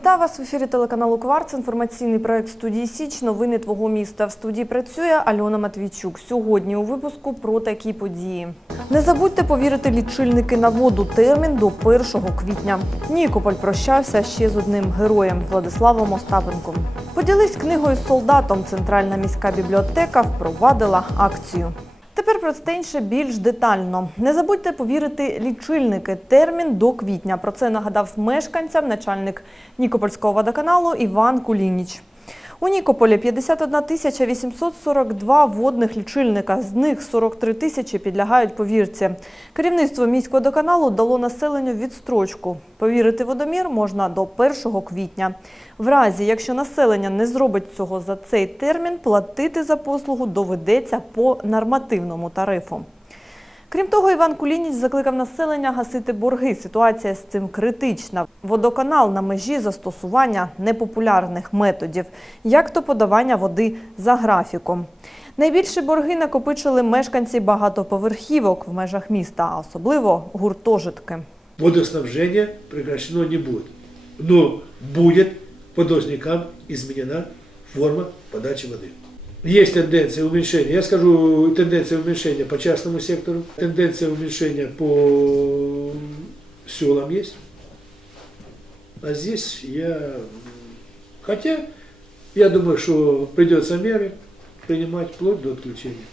час в ефірі телеканалу Кварц. Інформаційний проект студії Січ. Новини твого міста. В студії працює Альона Матвійчук. Сьогодні у випуску про такі події. Не забудьте повірити лічильники на воду. Термін до 1 квітня. Нікополь прощався ще з одним героєм Владиславом Остапенком. Поділись книгою з солдатом. Центральна міська бібліотека впровадила акцію. Тепер про це інше більш детально. Не забудьте повірити лічильники. Термін до квітня. Про це нагадав мешканцям начальник Нікопольського водоканалу Іван Кулініч. У Нікополі 51 тисяча 842 водних лічильника, з них 43 тисячі підлягають повірці. Керівництво міського водоканалу дало населенню відстрочку. Повірити водомір можна до 1 квітня. В разі, якщо населення не зробить цього за цей термін, платити за послугу доведеться по нормативному тарифу. Крім того, Іван Кулініч закликав населення гасити борги. Ситуація з цим критична. Водоканал на межі застосування непопулярних методів, як то подавання води за графіком. Найбільші борги накопичили мешканці багатоповерхівок в межах міста, а особливо гуртожитки. Водоснабжение прекращено не будет. Но будет по должникам изменена форма подачи воды. Есть тенденция уменьшения, я скажу тенденция уменьшения по частному сектору, тенденция уменьшения по селам есть. А здесь я, хотя я думаю, что придется меры принимать вплоть до отключения.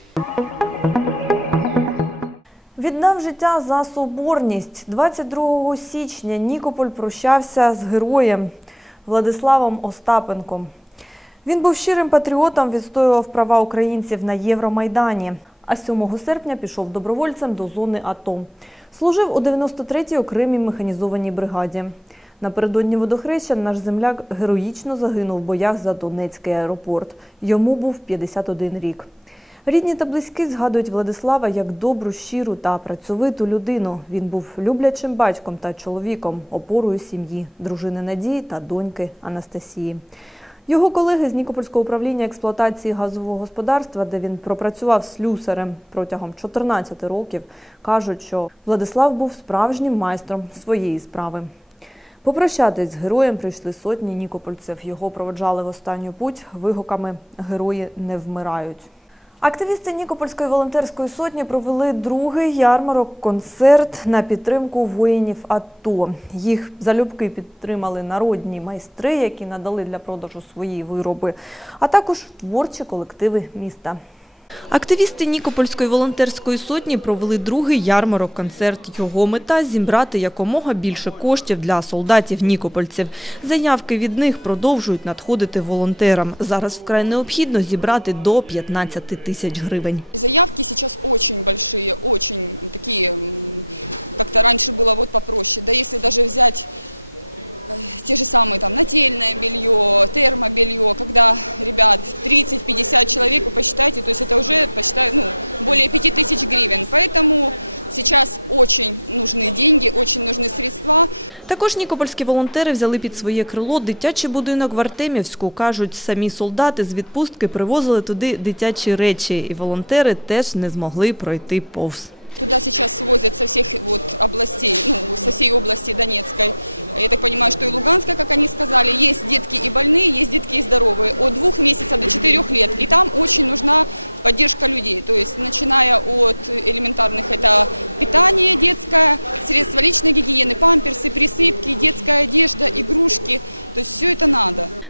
Віддав життя за соборність. 22 січня Нікополь прощався з героєм Владиславом Остапенком. Він був щирим патріотом, відстоював права українців на Євромайдані. А 7 серпня пішов добровольцем до зони АТО. Служив у 93-й окремій механізованій бригаді. Напередодні водохреща наш земляк героїчно загинув в боях за Донецький аеропорт. Йому був 51 рік. Рідні та близькі згадують Владислава як добру, щиру та працьовиту людину. Він був люблячим батьком та чоловіком, опорою сім'ї, дружини Надії та доньки Анастасії. Його колеги з Нікопольського управління експлуатації газового господарства, де він пропрацював слюсарем протягом 14 років, кажуть, що Владислав був справжнім майстром своєї справи. Попрощатись з героєм прийшли сотні нікопольців. Його проводжали в останню путь вигуками Герої не вмирають. Активісти Нікопольської волонтерської сотні провели другий ярмарок-концерт на підтримку воїнів АТО. Їх залюбки підтримали народні майстри, які надали для продажу свої вироби, а також творчі колективи міста. Активісти Нікопольської волонтерської сотні провели другий ярмарок-концерт. Його мета – зібрати якомога більше коштів для солдатів-нікопольців. Заявки від них продовжують надходити волонтерам. Зараз вкрай необхідно зібрати до 15 тисяч гривень. Також нікопольські волонтери взяли під своє крило дитячий будинок в Артемівську. Кажуть, самі солдати з відпустки привозили туди дитячі речі, і волонтери теж не змогли пройти повз.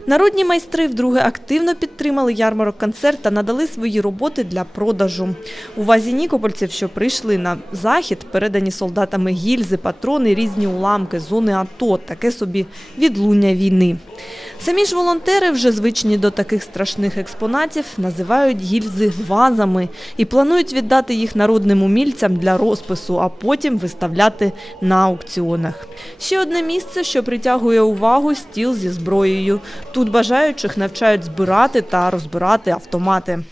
Народні майстри вдруге активно підтримали ярмарок-концерт та надали свої роботи для продажу. У вазі нікопольців, що прийшли на захід, передані солдатами гільзи, патрони, різні уламки, зони АТО, таке собі відлуння війни. Самі ж волонтери, вже звичні до таких страшних експонатів, називають гільзи вазами і планують віддати їх народним умільцям для розпису, а потім виставляти на аукціонах. Ще одне місце, що притягує увагу – стіл зі зброєю. Тут бажаючих навчають збирати та розбирати автомати.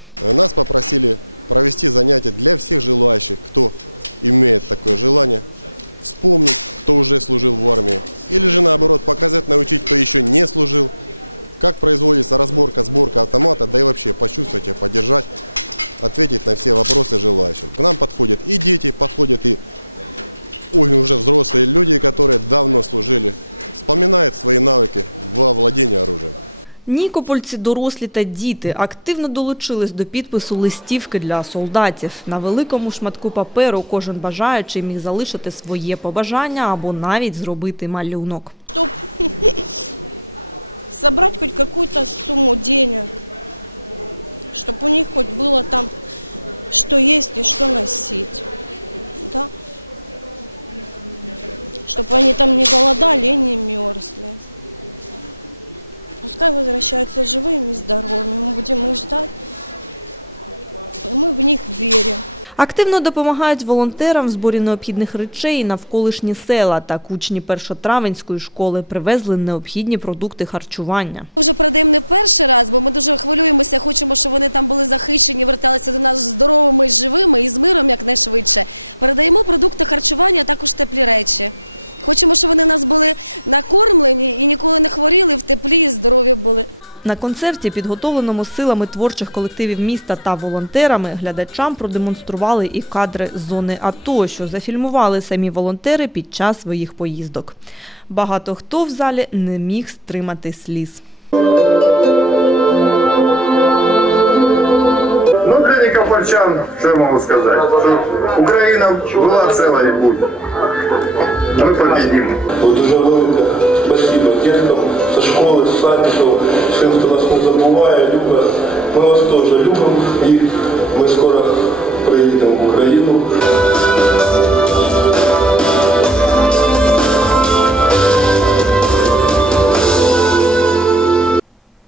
Нікопольці, дорослі та діти активно долучились до підпису листівки для солдатів. На великому шматку паперу кожен бажаючий міг залишити своє побажання або навіть зробити малюнок. Активно допомагають волонтерам в зборі необхідних речей навколишні села. Так учні першотравенської школи привезли необхідні продукти харчування. На концерті, підготовленому силами творчих колективів міста та волонтерами, глядачам продемонстрували і кадри з зони АТО, що зафільмували самі волонтери під час своїх поїздок. Багато хто в залі не міг стримати сліз. Ну, для никопольчан, что я могу сказать? Что Украина была целая и будет. Мы победим. Вот дуже велике спасибо діткам со школи, з садиків, всім, хто нас не забуває, любить. Ми вас теж любимо і ми скоро приїдемо в Україну.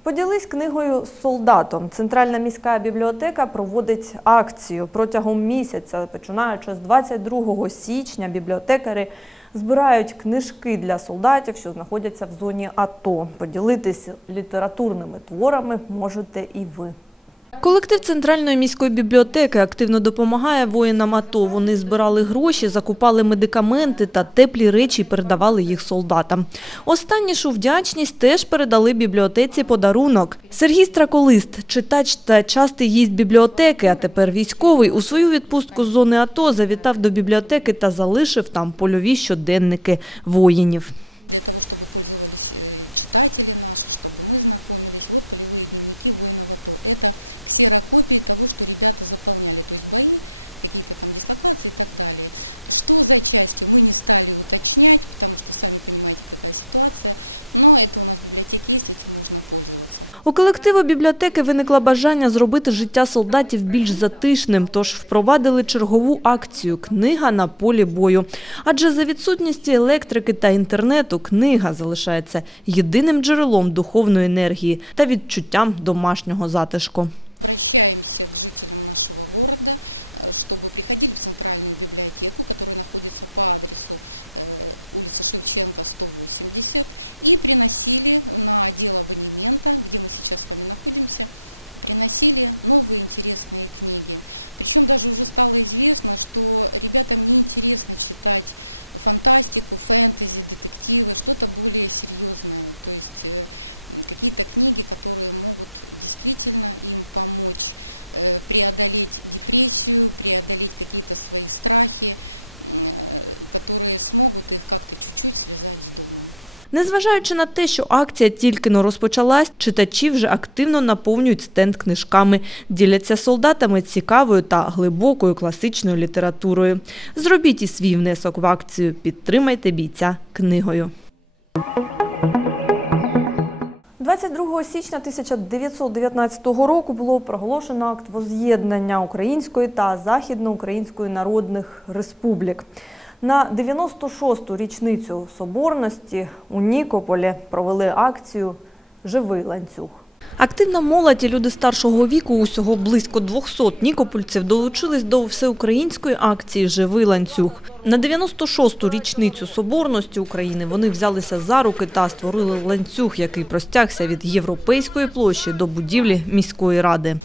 Поділись книгою з солдатом. Центральна міська бібліотека проводить акцію протягом місяця, починаючи з 22 січня. Бібліотекари збирають книжки для солдатів, що знаходяться в зоні АТО. Поділитися літературними творами можете і ви. Колектив Центральної міської бібліотеки активно допомагає воїнам АТО. Вони збирали гроші, закупали медикаменти та теплі речі і передавали їх солдатам. Останнішу вдячність теж передали бібліотеці подарунок. Сергій Страколист, читач та частий гість бібліотеки, а тепер військовий, у свою відпустку з зони АТО завітав до бібліотеки та залишив там польові щоденники воїнів. У колективу бібліотеки виникло бажання зробити життя солдатів більш затишним, тож впровадили чергову акцію Книга на полі бою. Адже за відсутністю електрики та інтернету книга залишається єдиним джерелом духовної енергії та відчуттям домашнього затишку. Незважаючи на те, що акція тільки но розпочалась, читачі вже активно наповнюють стенд книжками, діляться солдатами цікавою та глибокою класичною літературою. Зробіть і свій внесок в акцію, підтримайте бійця книгою. 22 січня 1919 року було проголошено акт воз'єднання Української та Західноукраїнської народних республік. На 96-ту річницю соборності у Нікополі провели акцію Живий ланцюг. Активна молодь і люди старшого віку, усього близько 200 нікопольців, долучились до всеукраїнської акції Живий ланцюг. На 96-ту річницю соборності України вони взялися за руки та створили ланцюг, який простягся від Європейської площі до будівлі міської ради.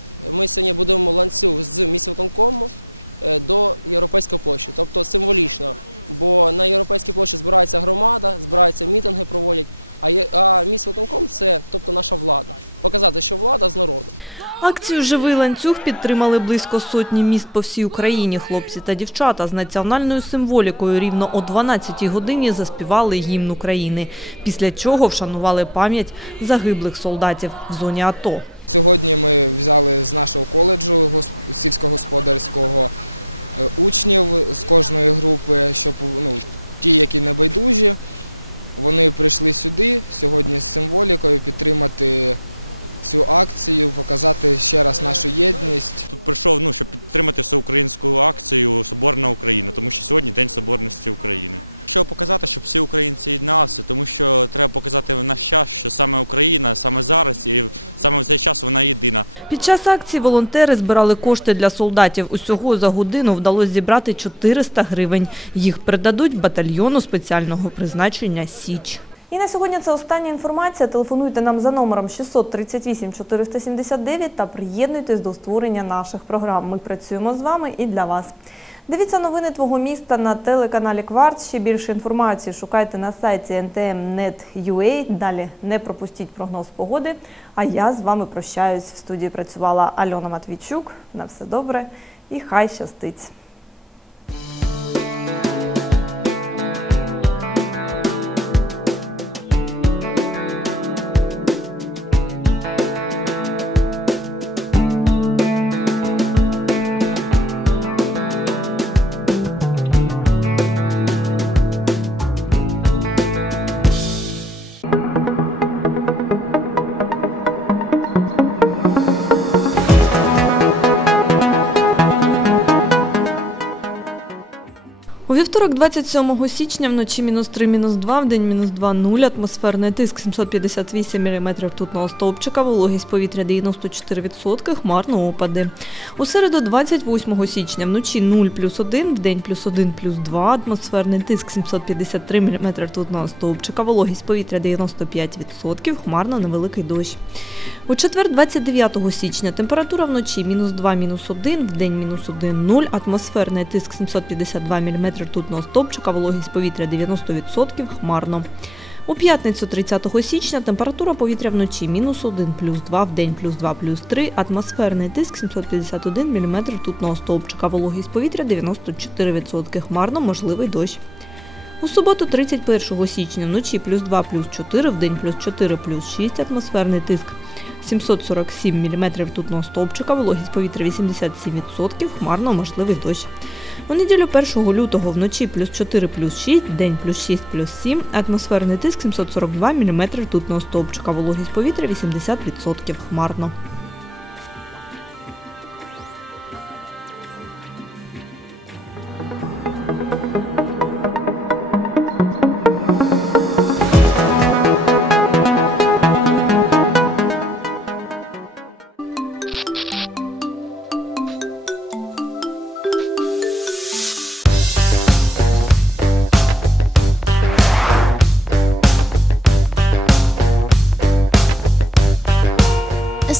Акцію Живий ланцюг підтримали близько сотні міст по всій Україні. Хлопці та дівчата з національною символікою рівно о 12-й годині заспівали гімн України, після чого вшанували пам'ять загиблих солдатів в зоні АТО. Під час акції волонтери збирали кошти для солдатів. Усього за годину вдалося зібрати 400 гривень. Їх передадуть батальйону спеціального призначення «Січ». І на сьогодні це остання інформація. Телефонуйте нам за номером 638 479 та приєднуйтесь до створення наших програм. Ми працюємо з вами і для вас. Дивіться новини твого міста на телеканалі Кварт. Ще більше інформації шукайте на сайті ntm.net.ua. Далі не пропустіть прогноз погоди. А я з вами прощаюсь. В студії працювала Альона Матвійчук. На все добре і хай щастить. Вівторок, 27 січня, вночі мінус 3, мінус 2, в день мінус 2, 0, атмосферний тиск 758 мм ртутного стовпчика, вологість повітря 94%, хмарно опади. У середу, 28 січня, вночі 0 плюс 1, в день плюс 1 плюс 2, атмосферний тиск 753 мм ртутного стовпчика, вологість повітря 95%, хмарно невеликий дощ. У четвер, 29 січня, температура вночі мінус 2, мінус 1, в день мінус 1, 0, атмосферний тиск 752 мм ртутного стовпчика, вологість повітря 90%, хмарно. У п'ятницю 30 січня температура повітря вночі мінус 1, плюс 2, в день плюс 2, плюс 3, атмосферний тиск 751 мм ртутного стовпчика, вологість повітря 94%, хмарно, можливий дощ. У суботу 31 січня вночі плюс 2, плюс 4, в день плюс 4, плюс 6, атмосферний тиск 747 мм ртутного стовпчика, вологість повітря 87%, хмарно, можливий дощ. У неділю 1 лютого вночі плюс 4 плюс 6, в день плюс 6 плюс 7, атмосферний тиск 742 мм ртутного стовпчика, вологість повітря 80%, хмарно.